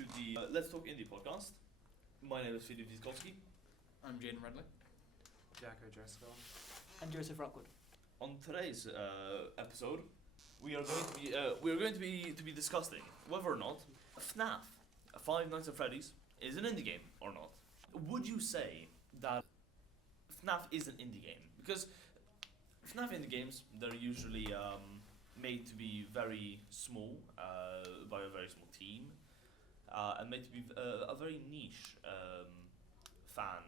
to the Let's Talk Indie podcast. My name is Filip Wiskowski. I'm Jaden Redley. Jack O'Driscoll. And Joseph Rockwood. On today's episode, we are going to be discussing whether or not FNAF, Five Nights at Freddy's, is an indie game or not. Would you say that FNAF is an indie game? Because FNAF indie games, they're usually made to be very small, by a very small team, and made to be a very niche fan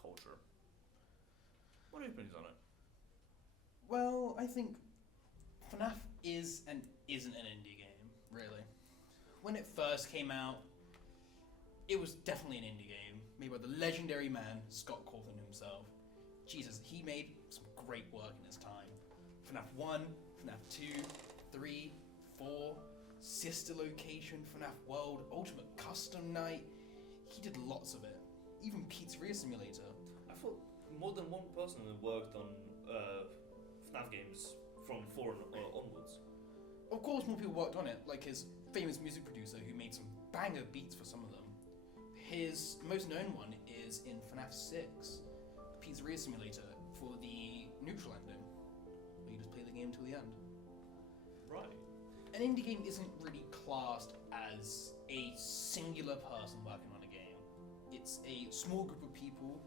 culture. What are your opinions on it? Well, I think FNAF is and isn't an indie game, really. When it first came out, it was definitely an indie game, made by the legendary man, Scott Cawthon himself. Jesus, he made some great work in his time. FNAF 1, FNAF 2, 3, 4, Sister Location, FNAF World, Ultimate Custom Night. He did lots of it. Even Pizzeria Simulator. I thought more than one person had worked on FNAF games from 4 onwards. Of course, more people worked on it, like his famous music producer who made some banger beats for some of them. His most known one is in FNAF 6, Pizzeria Simulator, for the neutral ending, where you just play the game till the end. Right. An indie game isn't really classed as a singular person working on a game. It's a small group of people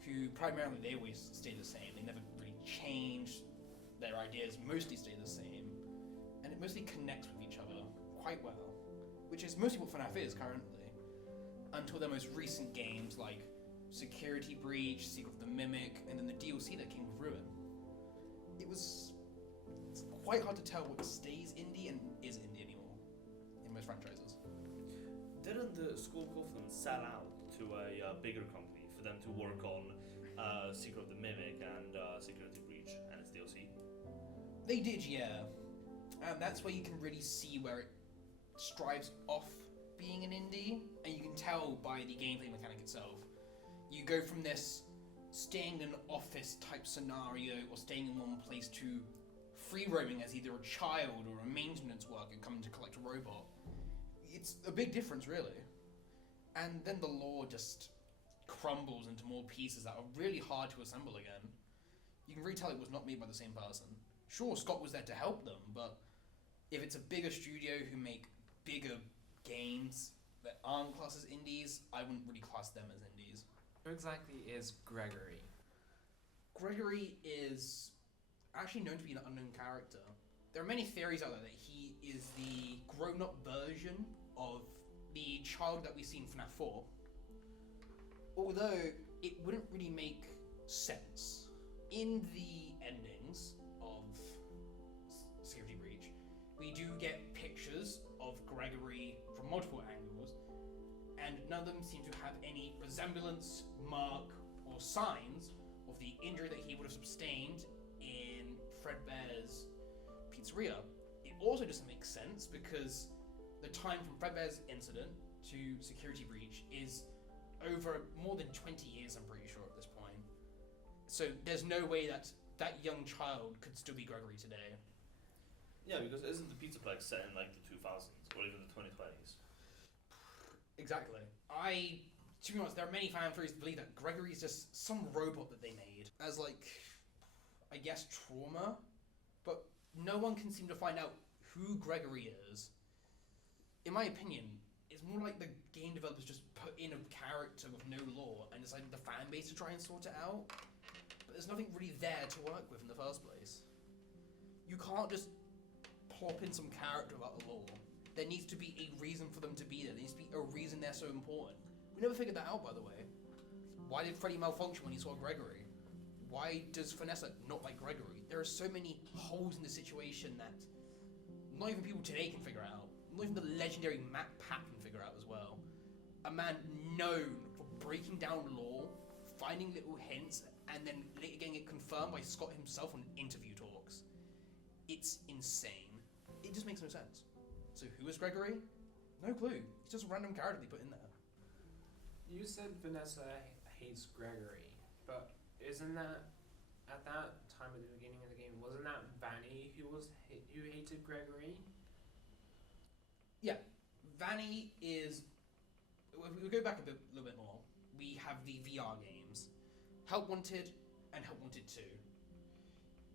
who primarily, they always stay the same. They never really change. Their ideas mostly stay the same. And it mostly connects with each other quite well, which is mostly what FNAF is currently. Until their most recent games like Security Breach, Secret of the Mimic, and then the DLC that came with Ruin. It's quite hard to tell what stays indie and isn't indie anymore in most franchises. Didn't the School Cawthon sell out to a bigger company for them to work on Secret of the Mimic and Security Breach and its DLC? They did, yeah. And that's where you can really see where it strives off being an indie, and you can tell by the gameplay mechanic itself. You go from this staying in an office type scenario or staying in one place to free roaming as either a child or a maintenance worker coming to collect a robot. It's a big difference, really. And then the lore just crumbles into more pieces that are really hard to assemble again. You can really tell it was not made by the same person. Sure, Scott was there to help them, but if it's a bigger studio who make bigger games that aren't classed as indies, I wouldn't really class them as indies. Who exactly is Gregory? Gregory is actually known to be an unknown character. There are many theories out there that he is the grown-up version of the child that we see in FNAF 4. Although, it wouldn't really make sense. In the endings of Security Breach, we do get pictures of Gregory from multiple angles, and none of them seem to have any resemblance, mark, or signs of the injury that he would have sustained in Fredbear's Pizzeria. It also doesn't make sense because the time from Fredbear's incident to Security Breach is over more than 20 years, I'm pretty sure, at this point. So there's no way that that young child could still be Gregory today. Yeah, because isn't the Pizzaplex set in like the 2000s or even the 2020s? Exactly. To be honest, there are many fan theories that believe that Gregory is just some robot that they made as, like, I guess, trauma, but no one can seem to find out who Gregory is. In my opinion, it's more like the game developers just put in a character with no lore and decided the fan base to try and sort it out, but there's nothing really there to work with in the first place. You can't just plop in some character without a lore. There needs to be a reason for them to be there. There needs to be a reason they're so important. We never figured that out, by the way. Why did Freddy malfunction when he saw Gregory? Why does Vanessa not like Gregory? There are so many holes in the situation that not even people today can figure out. Not even the legendary Matt Pat can figure out as well. A man known for breaking down lore, finding little hints, and then later getting it confirmed by Scott himself on interview talks. It's insane. It just makes no sense. So who is Gregory? No clue. He's just a random character they put in there. You said Vanessa hates Gregory, but isn't that, at that time at the beginning of the game, wasn't that Vanny who hated Gregory? Yeah, Vanny is. If we go back a little bit more, we have the VR games, Help Wanted and Help Wanted 2.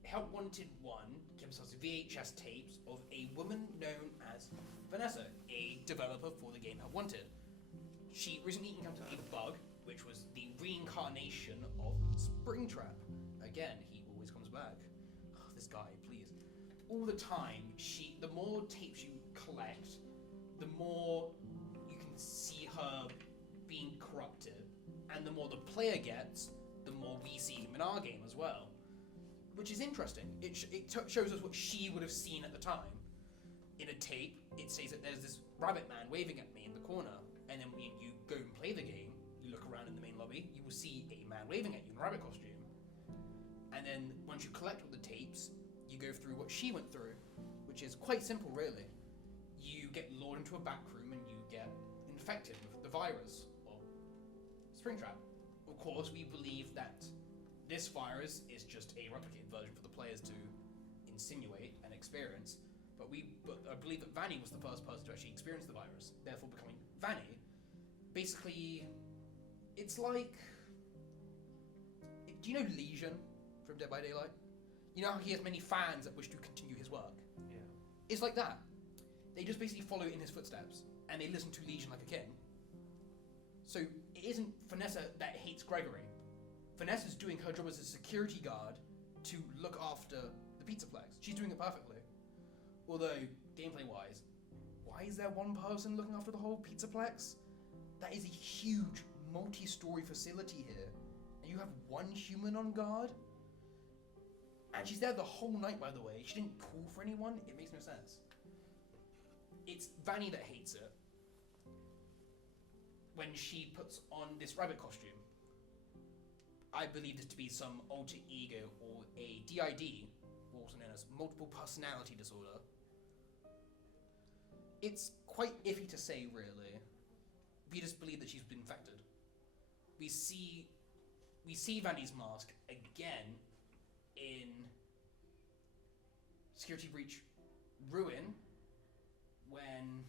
Help Wanted 1 gives us VHS tapes of a woman known as Vanessa, a developer for the game Help Wanted. She recently encountered a bug, which was the reincarnation of Springtrap. Again, he always comes back. Oh, this guy, please. All the time, the more tapes you collect, the more you can see her being corrupted. And the more the player gets, the more we see him in our game as well. Which is interesting. It shows us what she would have seen at the time. In a tape, it says that there's this rabbit man waving at me in the corner, and then when you go and play the game, you look around in the main lobby, you will see a man waving at you in a rabbit costume. And then once you collect all the tapes, you go through what she went through, which is quite simple really. You get lured into a back room and you get infected with the virus, or Springtrap. Of course, we believe that this virus is just a replicated version for the players to insinuate and experience, but I believe that Vanny was the first person to actually experience the virus, therefore becoming Vanny. Basically, it's like... Do you know Legion from Dead by Daylight? You know how he has many fans that wish to continue his work? Yeah. It's like that. They just basically follow in his footsteps, and they listen to Legion like a king. So it isn't Vanessa that hates Gregory. Vanessa's doing her job as a security guard to look after the Pizzaplex. She's doing it perfectly. Although, gameplay-wise, why is there one person looking after the whole Pizzaplex? That is a huge, multi-story facility here. And you have one human on guard? And she's there the whole night, by the way. She didn't call for anyone. It makes no sense. It's Vanny that hates it. When she puts on this rabbit costume. I believe this to be some alter ego or a DID, also known as multiple personality disorder. It's quite iffy to say, really. We just believe that she's been infected. We see Vanny's mask again in Security Breach Ruin, when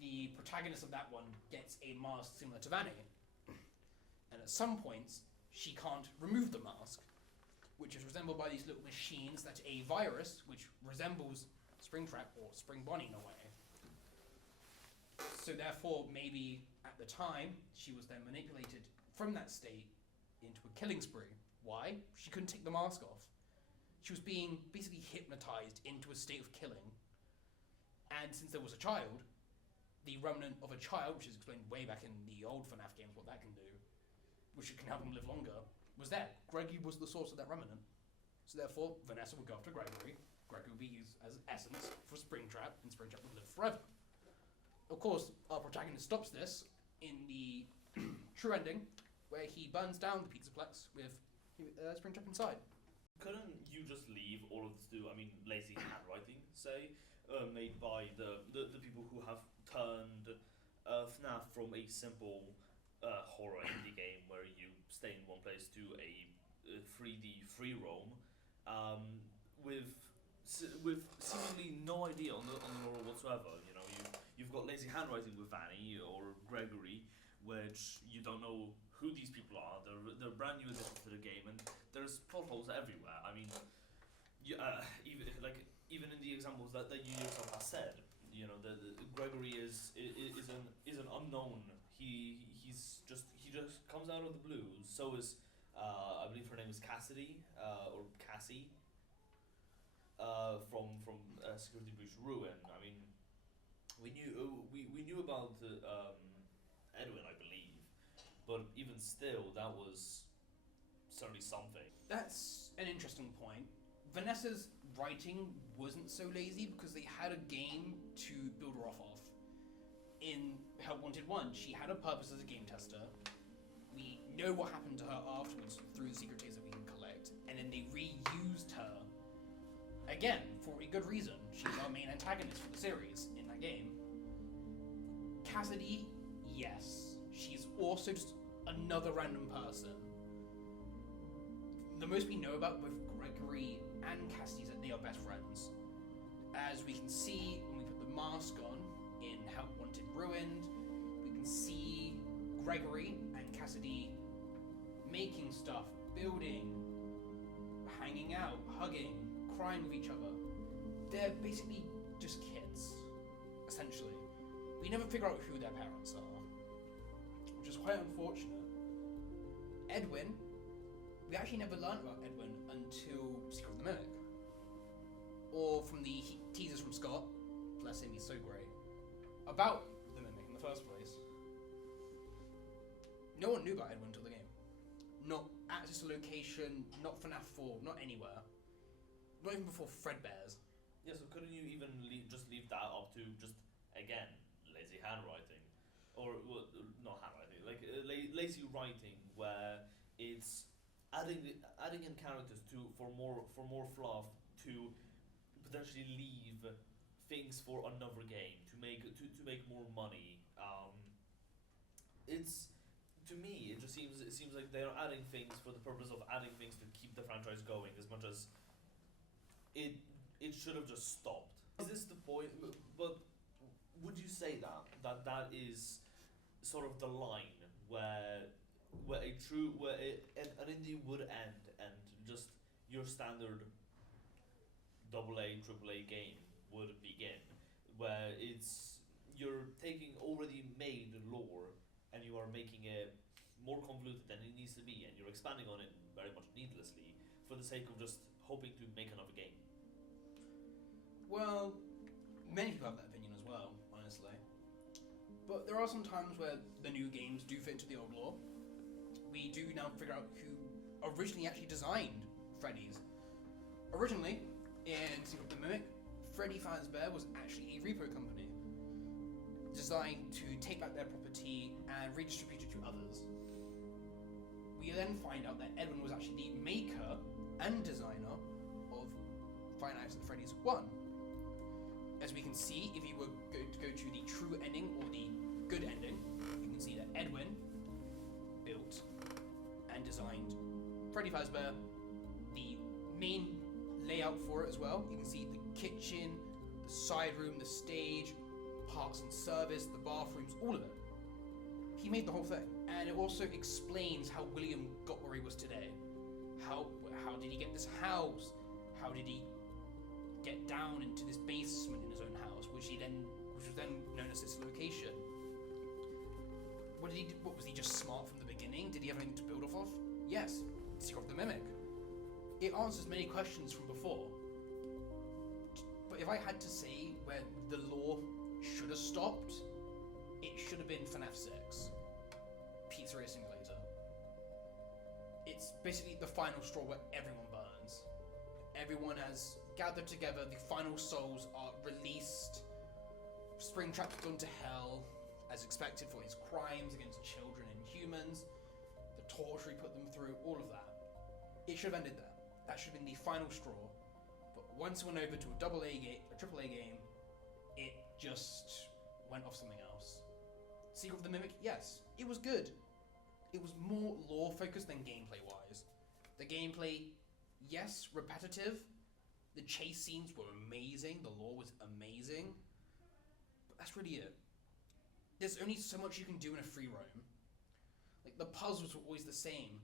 the protagonist of that one gets a mask similar to Vanny. And at some points, she can't remove the mask, which is resembled by these little machines that a virus, which resembles Springtrap or Spring Bonnie in a way. So therefore, maybe at the time, she was then manipulated from that state into a killing spree. Why? She couldn't take the mask off. She was being basically hypnotized into a state of killing. And since there was a child, the remnant of a child, which is explained way back in the old FNAF games what that can do, which can help him live longer, was there. Gregory was the source of that remnant. So therefore, Vanessa would go after Gregory. Gregory would be used as essence for Springtrap, and Springtrap would live forever. Of course, our protagonist stops this in the true ending, where he burns down the Pizzaplex with Springtrap inside. Couldn't you just leave all of this to, lazy handwriting, say, made by the people who have turned FNAF from a simple horror indie game where you stay in one place to a 3D free roam, with seemingly no idea on the lore whatsoever. You know, you've got lazy handwriting with Vanny or Gregory, which you don't know who these people are. They're brand new additions to the game, and there's plot holes everywhere. Even in the examples that you yourself have said, you know, the Gregory is an unknown. He just comes out of the blue. So is I believe her name is Cassidy or Cassie from Security Breach Ruin. We knew about Edwin, I believe, but even still, that was certainly something. That's an interesting point. Vanessa's writing wasn't so lazy because they had a game to build her off of. In Help Wanted 1, she had a purpose as a game tester. We know what happened to her afterwards through the secret tapes that we can collect, and then they reused her again for a good reason. She's our main antagonist for the series in that game. Cassidy, yes, she's also just another random person. The most we know about both Gregory and Cassidy is that they are best friends. As we can see when we put the mask on in Help ruined. We can see Gregory and Cassidy making stuff, building, hanging out, hugging, crying with each other. They're basically just kids, essentially. We never figure out who their parents are, which is quite unfortunate. Edwin, we actually never learned about Edwin until Secret of the Mimic. Or from the teasers from Scott, bless him, he's so great, about the Mimic in the first place. No one knew about Edwin until the game. Not access to location, not FNAF 4, not anywhere. Not even before Fredbear's. Yeah, so couldn't you even just leave that up to just, again, lazy handwriting? Or, well, not handwriting, like lazy writing where it's adding in characters for more fluff to potentially leave things for another game to make more money. It's, to me, it seems like they're adding things for the purpose of adding things to keep the franchise going as much as it should have just stopped. Is this the point? But would you say that is sort of the line where an indie would end and just your standard AA, AAA game would begin, where you're taking already made lore and you are making it more convoluted than it needs to be, and you're expanding on it very much needlessly for the sake of just hoping to make another game? Well, many people have that opinion as well, honestly. But there are some times where the new games do fit into the old lore. We do now figure out who originally actually designed Freddy's. Originally, in Secret of the Mimic, Freddy Fazbear was actually a repo company designed to take back their property and redistribute it to others. We then find out that Edwin was actually the maker and designer of Five Nights at Freddy's 1. As we can see, if you were going to go to the true ending or the good ending, you can see that Edwin built and designed Freddy Fazbear, the main layout for it as well. You can see the kitchen, the side room, the stage, parts and service, the bathrooms, all of it. He made the whole thing. And it also explains how William got where he was today. How did he get this house? How did he get down into this basement in his own house, which was then known as this location? What was he just smart from the beginning? Did he have anything to build off of? Yes, Secret of the Mimic. It answers many questions from before. But if I had to say where the lore should have stopped, it should have been FNAF 6. Pizzeria Simulator. It's basically the final straw where everyone burns. Everyone has gathered together, the final souls are released. Springtrap's gone to hell, as expected for his crimes against children and humans, the torture he put them through, all of that. It should have ended there. That should have been the final straw. But once it went over to a AAA game, it just went off something else. Secret of the Mimic, yes, it was good. It was more lore focused than gameplay wise. The gameplay, yes, repetitive. The chase scenes were amazing. The lore was amazing. But that's really it. There's only so much you can do in a free roam. Like, the puzzles were always the same.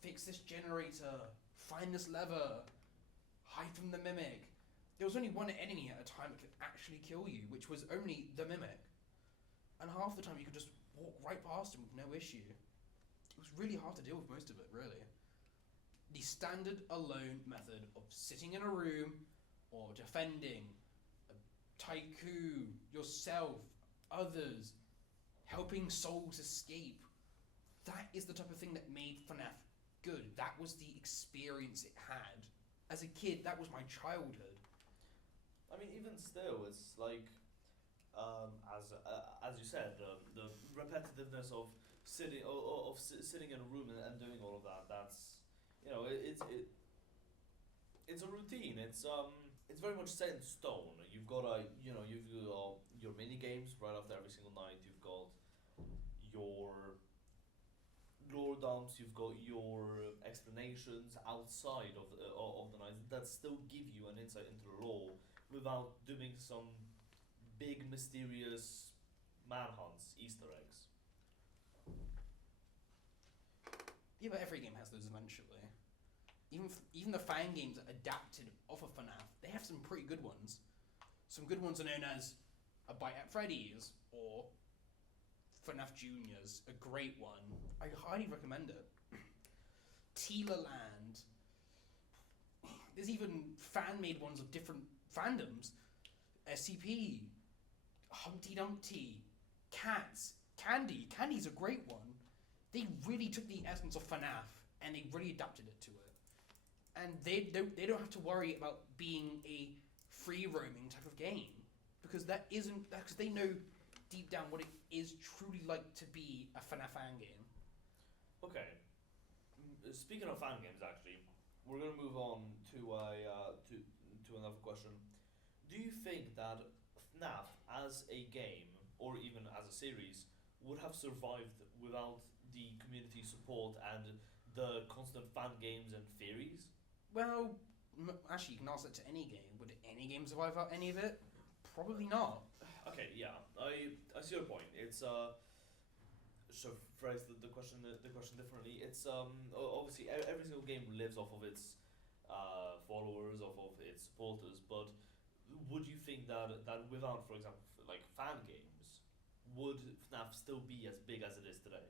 Fix this generator. Find this lever. Hide from the Mimic. There was only one enemy at a time that could actually kill you, which was only the Mimic. And half the time you could just walk right past him with no issue. It was really hard to deal with most of it, really. The standard alone method of sitting in a room or defending a tycoon, yourself, others, helping souls escape. That is the type of thing that made FNAF good. That was the experience it had. As a kid, that was my childhood. I mean, even still, it's like, as you said, the repetitiveness of sitting sitting in a room and doing all of that. That's, you know, it's a routine. It's very much set in stone. You've got you've got your mini games right after every single night. You've got your lore dumps. You've got your explanations outside of the night that still give you an insight into the lore without doing some big mysterious manhunts, Easter eggs. Yeah, but every game has those eventually. Even the fan games that adapted off of FNAF, they have some pretty good ones. Some good ones are known as A Bite at Freddy's or FNAF Juniors, a great one. I highly recommend it. Tila Land. There's even fan-made ones of different fandoms. SCP, Humpty Dumpty, Cats, Candy. Candy's a great one. They really took the essence of FNAF and they really adapted it to it. And they don't have to worry about being a free roaming type of game because because they know deep down what it is truly like to be a FNAF fan game. Okay. Speaking of fan games, actually, we're gonna move on to another question. Do you think that FNAF as a game or even as a series would have survived without the community support and the constant fan games and theories? Well, actually, you can ask that to any game. Would any game survive without any of it? Probably not. Okay, yeah, I see your point. It's so phrase the question differently. It's obviously every single game lives off of its followers, off of its supporters. But would you think that without, for example, like fan games, would FNAF still be as big as it is today?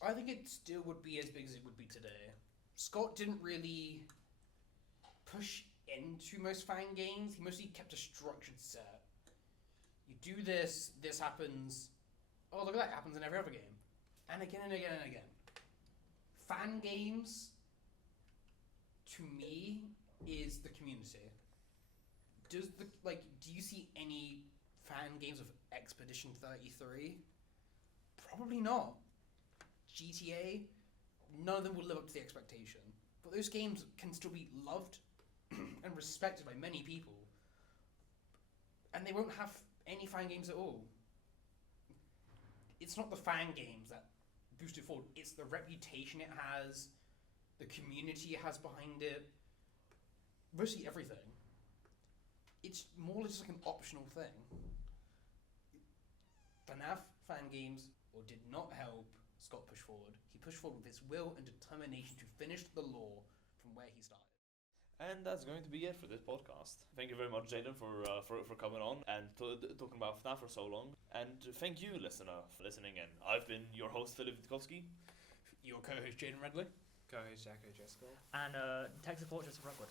I think it still would be as big as it would be today. Scott didn't really push into most fan games. He mostly kept a structured set. You do this, this happens. Oh, look at that, it happens in every other game. And again and again and again. Fan games, to me, is the community. Do you see any fan games of Expedition 33? Probably not. GTA, none of them will live up to the expectation. But those games can still be loved and respected by many people. And they won't have any fan games at all. It's not the fan games that boost it forward, it's the reputation it has, the community it has behind it, mostly everything. It's more just like an optional thing. FNAF fan games did not help Scott push forward. He pushed forward with his will and determination to finish the lore from where he started. And that's going to be it for this podcast. Thank you very much, Jaden, for coming on and talking about FNAF for so long. And thank you, listener, for listening in. I've been your host, Philip Witkowski. Your co-host, Jaden Redley. Co-host Jacko Driscoll. And tech support, Joseph Rockwood.